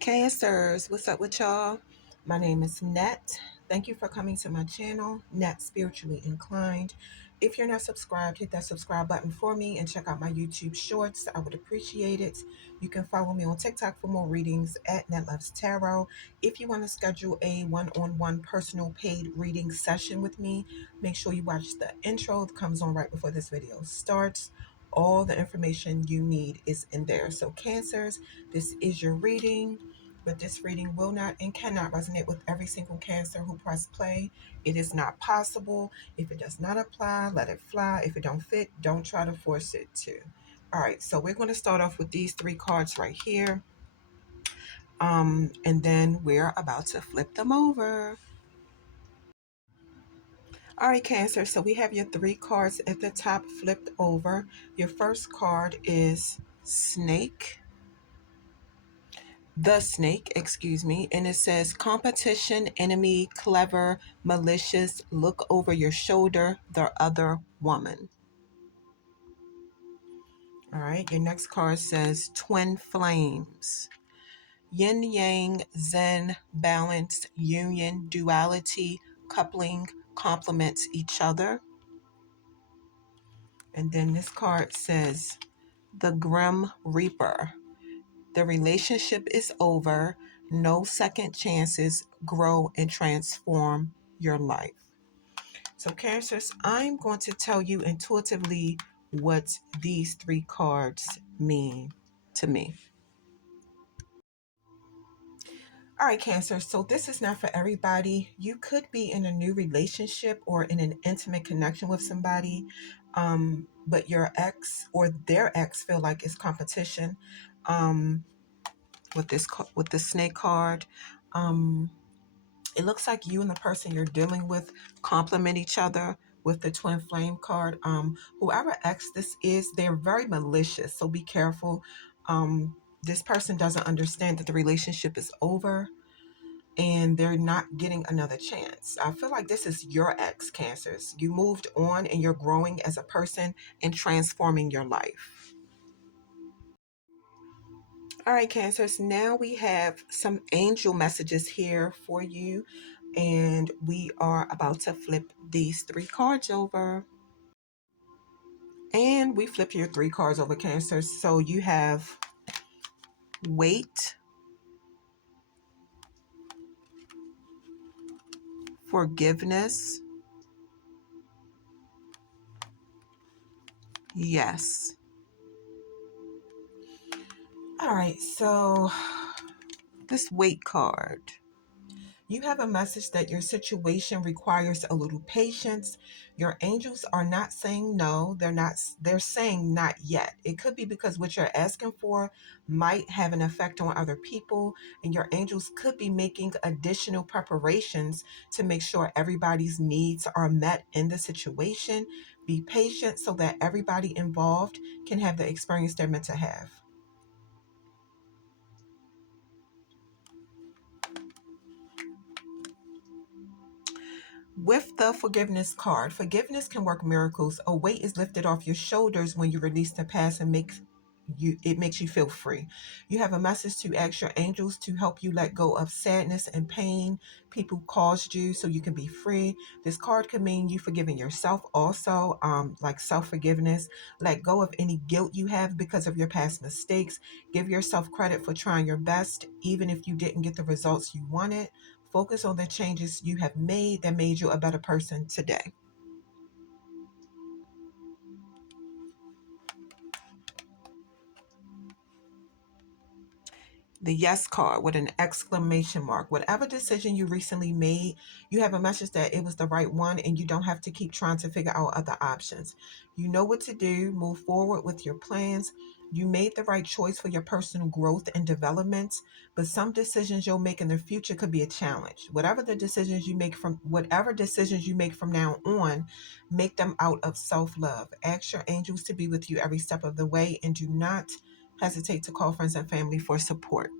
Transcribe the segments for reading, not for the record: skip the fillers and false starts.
Cancers, what's up with y'all? My name is Net. Thank you for coming to my channel, Net Spiritually Inclined. If you're not subscribed, hit that subscribe button for me and check out my YouTube shorts. I would appreciate it. You can follow me on TikTok for more readings at Net Loves Tarot. If you want to schedule a one-on-one personal paid reading session with me, make sure you watch the intro that comes on right before this video starts. All the information you need is in there. So Cancers, this is your reading, but this reading will not and cannot resonate with every single Cancer who press play. It is not possible. If it does not apply, let it fly. If it don't fit, don't try to force it to. All right, so we're going to start off with these three cards right here. And then we're about to flip them over. All right, Cancer, so we have your three cards at the top flipped over. Your first card is Snake. The Snake, excuse me, and it says competition, enemy, clever, malicious, look over your shoulder, the other woman. All right, your next card says twin flames. Yin yang, zen, balance, union, duality, coupling, complements each other. And then this card says the Grim Reaper. The relationship is over. No second chances. Grow and transform your life. So Cancers, I'm going to tell you intuitively what these three cards mean to me. All right, Cancer. So this is not for everybody. You could be in a new relationship or in an intimate connection with somebody, but your ex or their ex feel like it's competition. With the Snake card, it looks like you and the person you're dealing with complement each other. With the twin flame card, whoever ex this is, they're very malicious, so be careful. This person doesn't understand that the relationship is over and they're not getting another chance. I feel like this is your ex, Cancers. You moved on and you're growing as a person and transforming your life. All right, Cancers, now we have some angel messages here for you, and we are about to flip these three cards over. And we flip your three cards over, Cancers. So you have wait, forgiveness, yes. All right, so this wait card. You have a message that your situation requires a little patience. Your angels are not saying no. They're saying not yet. It could be because what you're asking for might have an effect on other people, and your angels could be making additional preparations to make sure everybody's needs are met in the situation. Be patient so that everybody involved can have the experience they're meant to have. With the forgiveness card, forgiveness can work miracles. A weight is lifted off your shoulders when you release the past and make it makes you feel free. You have a message to ask your angels to help you let go of sadness and pain people caused you so you can be free. This card could mean you forgiving yourself also, like self-forgiveness. Let go of any guilt you have because of your past mistakes. Give yourself credit for trying your best even if you didn't get the results you wanted. Focus on the changes you have made that made you a better person today. The yes card with an exclamation mark. Whatever decision you recently made, you have a message that it was the right one and you don't have to keep trying to figure out other options. You know what to do, move forward with your plans. You made the right choice for your personal growth and development, but some decisions you'll make in the future could be a challenge. Whatever decisions you make from now on, make them out of self-love. Ask your angels to be with you every step of the way and do not hesitate to call friends and family for support.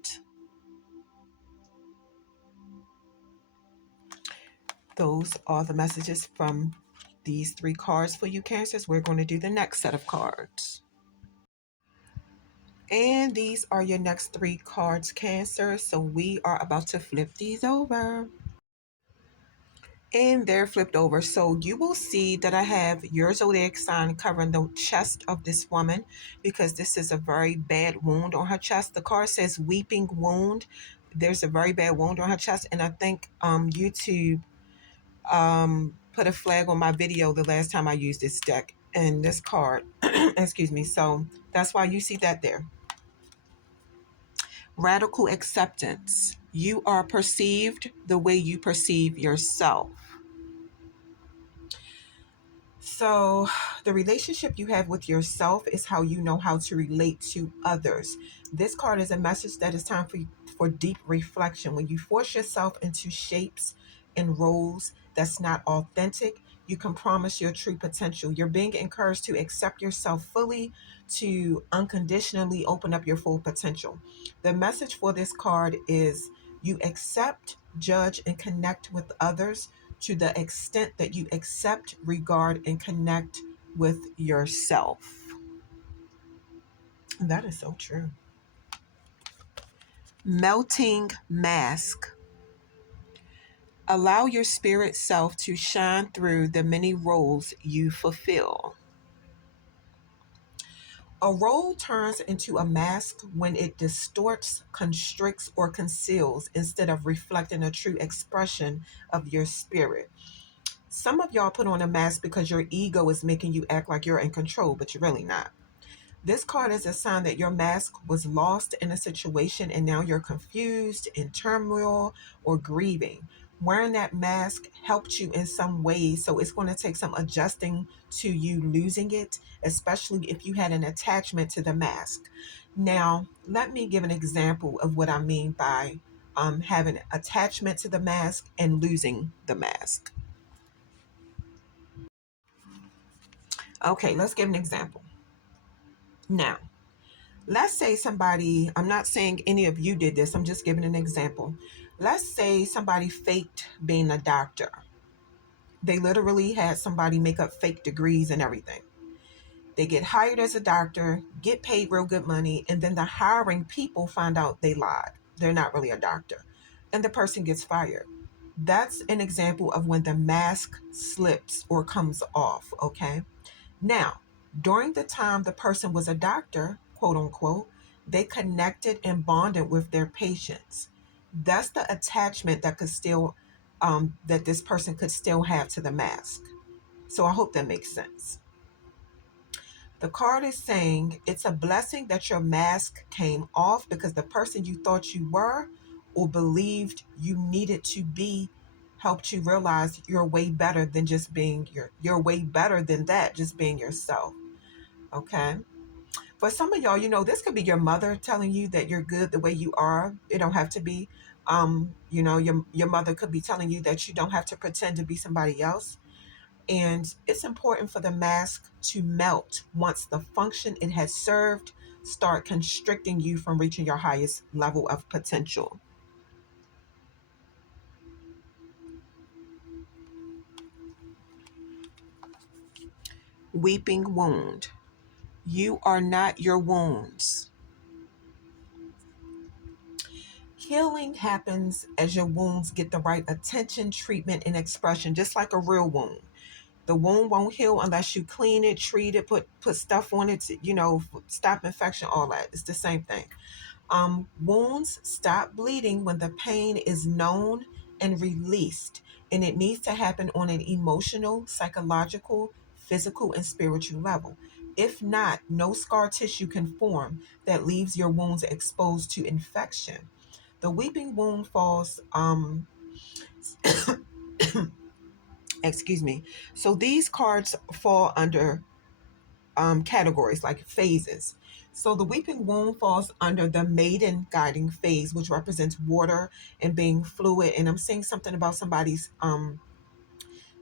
Those are the messages from these three cards for you, Cancers. We're going to do the next set of cards. And these are your next three cards, Cancer. So we are about to flip these over. And they're flipped over. So you will see that I have your zodiac sign covering the chest of this woman because this is a very bad wound on her chest. The card says weeping wound. There's a very bad wound on her chest. And I think YouTube put a flag on my video the last time I used this deck and this card. Excuse me. So that's why you see that there. Radical acceptance. You are perceived the way you perceive yourself. So, the relationship you have with yourself is how you know how to relate to others. This card is a message that it's time for deep reflection. When you force yourself into shapes and roles that's not authentic, you can promise your true potential. You're being encouraged to accept yourself fully, to unconditionally open up your full potential. The message for this card is you accept, judge, and connect with others to the extent that you accept, regard, and connect with yourself. That is so true. Melting mask. Allow your spirit self to shine through the many roles you fulfill. A role turns into a mask when it distorts, constricts, or conceals instead of reflecting a true expression of your spirit. Some of y'all put on a mask because your ego is making you act like you're in control, but you're really not. This card is a sign that your mask was lost in a situation and now you're confused, in turmoil, or grieving. Wearing that mask helped you in some ways, so it's going to take some adjusting to you losing it, especially if you had an attachment to the mask. Now, let me give an example of what I mean by having attachment to the mask and losing the mask. Okay, let's give an example. Now, let's say somebody, I'm not saying any of you did this, I'm just giving an example. Let's say somebody faked being a doctor. They literally had somebody make up fake degrees and everything. They get hired as a doctor, get paid real good money, and then the hiring people find out they lied. They're not really a doctor. And the person gets fired. That's an example of when the mask slips or comes off, okay? Now, during the time the person was a doctor, quote unquote, they connected and bonded with their patients. That's the attachment that could still, that this person could still have to the mask. So I hope that makes sense. The card is saying it's a blessing that your mask came off because the person you thought you were or believed you needed to be helped you realize you're way better than just being you're way better than that, just being yourself. Okay. For some of y'all, this could be your mother telling you that you're good the way you are. It don't have to be. Your mother could be telling you that you don't have to pretend to be somebody else. And it's important for the mask to melt once the function it has served start constricting you from reaching your highest level of potential. Weeping wound. You are not your wounds. Healing happens as your wounds get the right attention, treatment, and expression, just like a real wound. The wound won't heal unless you clean it, treat it, put stuff on it to, stop infection, all that. It's the same thing. Wounds stop bleeding when the pain is known and released, and it needs to happen on an emotional, psychological, physical, and spiritual level. If not, no scar tissue can form that leaves your wounds exposed to infection. The weeping wound falls, excuse me. So these cards fall under categories like phases. So the weeping wound falls under the maiden guiding phase, which represents water and being fluid. And I'm saying something about somebody's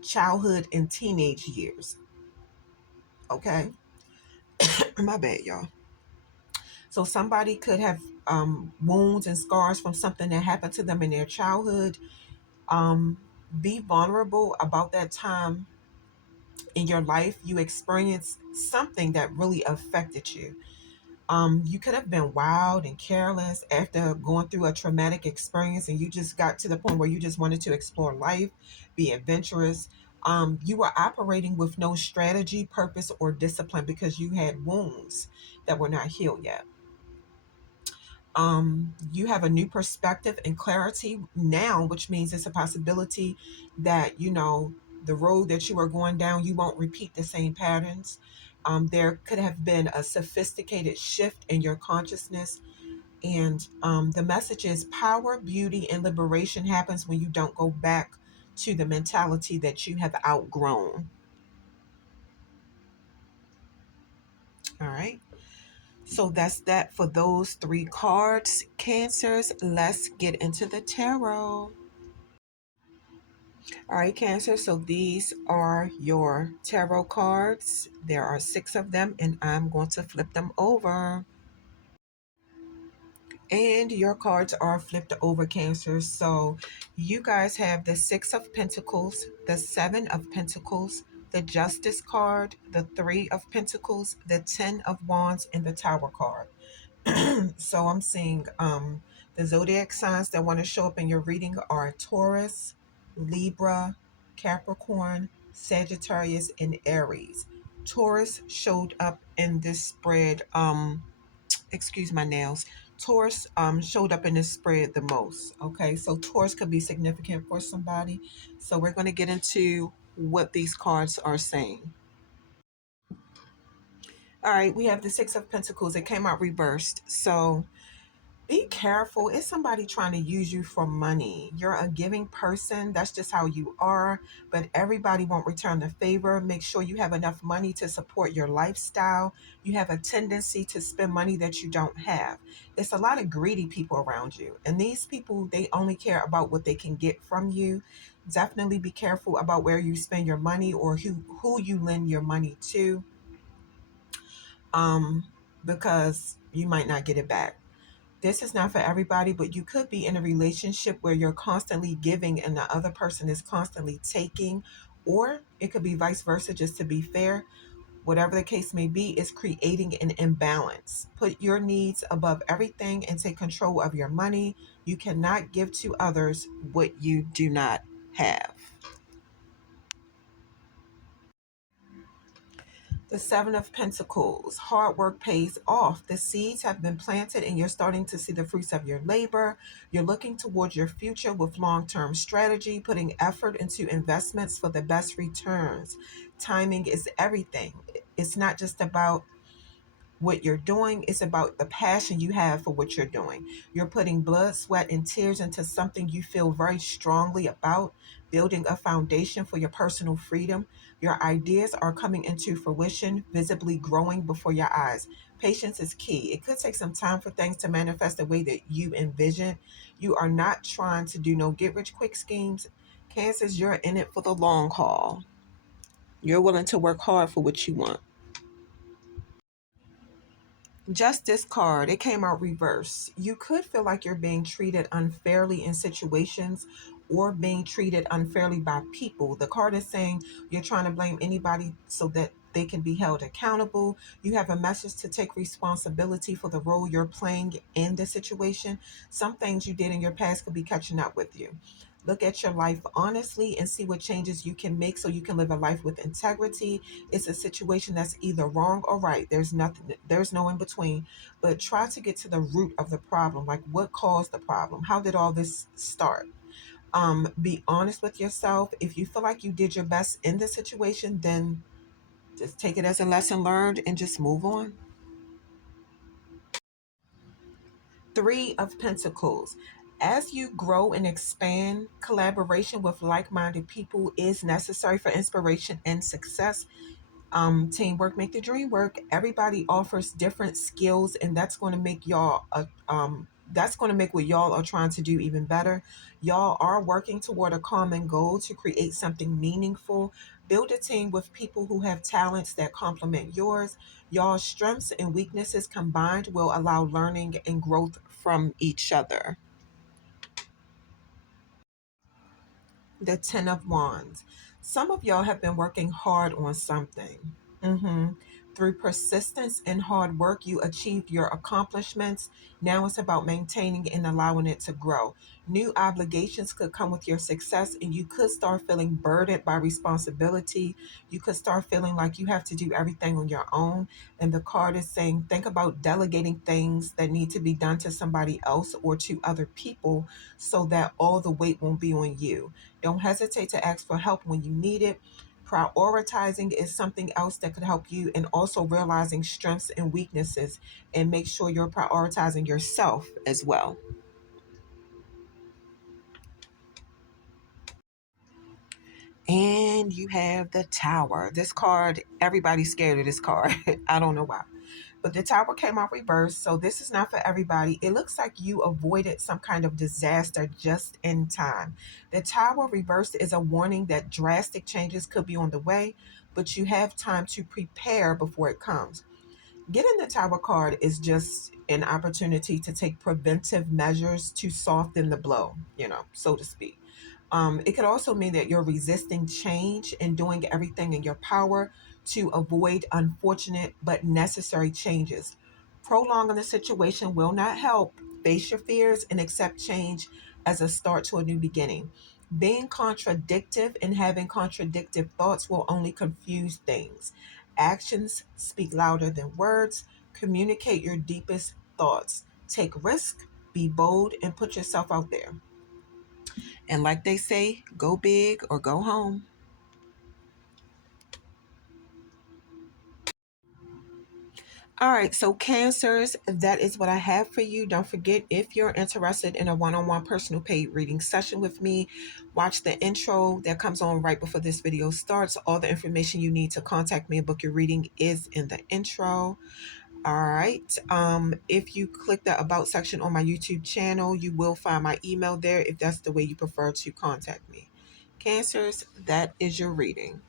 childhood and teenage years. Okay, my bad, y'all. So somebody could have wounds and scars from something that happened to them in their childhood. Um, be vulnerable about that time in your life you experienced something that really affected you. You could have been wild and careless after going through a traumatic experience, and you just got to the point where you just wanted to explore life, be adventurous. You were operating with no strategy, purpose, or discipline because you had wounds that were not healed yet. You have a new perspective and clarity now, which means it's a possibility that, the road that you are going down, you won't repeat the same patterns. There could have been a sophisticated shift in your consciousness. And the message is power, beauty, and liberation happens when you don't go back to the mentality that you have outgrown. All right. So that's that for those three cards. Cancers, let's get into the tarot. All right, Cancer. So these are your tarot cards. There are six of them, and I'm going to flip them over. And your cards are flipped over, Cancer. So you guys have the Six of Pentacles, the Seven of Pentacles, the Justice card, the Three of Pentacles, the Ten of Wands, and the Tower card. So I'm seeing the zodiac signs that want to show up in your reading are Taurus, Libra, Capricorn, Sagittarius, and Aries. Taurus showed up in this spread. Excuse my nails. Taurus showed up in this spread the most. Okay, so Taurus could be significant for somebody. So we're going to get into what these cards are saying. All right, we have the Six of Pentacles. It came out reversed. So be careful. It's somebody trying to use you for money. You're a giving person. That's just how you are. But everybody won't return the favor. Make sure you have enough money to support your lifestyle. You have a tendency to spend money that you don't have. It's a lot of greedy people around you. And these people, they only care about what they can get from you. Definitely be careful about where you spend your money or who you lend your money to. Um, because you might not get it back. This is not for everybody, but you could be in a relationship where you're constantly giving and the other person is constantly taking, or it could be vice versa, just to be fair. Whatever the case may be, is creating an imbalance. Put your needs above everything and take control of your money. You cannot give to others what you do not have. The Seven of Pentacles. Hard work pays off. The seeds have been planted and you're starting to see the fruits of your labor. You're looking towards your future with long-term strategy, putting effort into investments for the best returns. Timing is everything. It's not just about what you're doing, it's about the passion you have for what you're doing. You're putting blood, sweat, and tears into something you feel very strongly about, building a foundation for your personal freedom. Your ideas are coming into fruition, visibly growing before your eyes. Patience is key. It could take some time for things to manifest the way that you envision. You are not trying to do no get rich quick schemes. Cancers, you're in it for the long haul. You're willing to work hard for what you want. Justice card, it came out reverse. You could feel like you're being treated unfairly in situations or being treated unfairly by people. The card is saying you're trying to blame anybody so that they can be held accountable. You have a message to take responsibility for the role you're playing in the situation. Some things you did in your past could be catching up with you. Look at your life honestly and see what changes you can make so you can live a life with integrity. It's a situation that's either wrong or right. There's no in between. But try to get to the root of the problem. Like, what caused the problem? How did all this start? Be honest with yourself. If you feel like you did your best in the situation, then just take it as a lesson learned and just move on. Three of Pentacles. As you grow and expand, collaboration with like minded people is necessary for inspiration and success. Teamwork make the dream work. Everybody offers different skills, and that's going to make y'all that's going to make what y'all are trying to do even better. Y'all are working toward a common goal to create something meaningful. Build a team with people who have talents that complement yours. Y'all's strengths and weaknesses combined will allow learning and growth from each other. The Ten of Wands. Some of y'all have been working hard on something. hmm Through persistence and hard work, you achieved your accomplishments. Now it's about maintaining and allowing it to grow. New obligations could come with your success, and you could start feeling burdened by responsibility. You could start feeling like you have to do everything on your own. And the card is saying, think about delegating things that need to be done to somebody else or to other people so that all the weight won't be on you. Don't hesitate to ask for help when you need it. Prioritizing is something else that could help you, and also realizing strengths and weaknesses, and make sure you're prioritizing yourself as well. And you have the Tower. This card, everybody's scared of this card. I don't know why. But the Tower came out reversed, so this is not for everybody. It looks like you avoided some kind of disaster just in time. The Tower reversed is a warning that drastic changes could be on the way, but you have time to prepare before it comes. Getting the Tower card is just an opportunity to take preventive measures to soften the blow, so to speak. It could also mean that you're resisting change and doing everything in your power to avoid unfortunate but necessary changes. Prolonging the situation will not help. Face your fears and accept change as a start to a new beginning. Being contradictive and having contradictive thoughts will only confuse things. Actions speak louder than words. Communicate your deepest thoughts. Take risk, be bold, and put yourself out there. And like they say, go big or go home. All right, so Cancers, that is what I have for you. Don't forget, if you're interested in a one on one personal paid reading session with me, watch the intro that comes on right before this video starts. All the information you need to contact me and book your reading is in the intro. All right. If you click the About section on my YouTube channel, you will find my email there if that's the way you prefer to contact me. Cancers, that is your reading.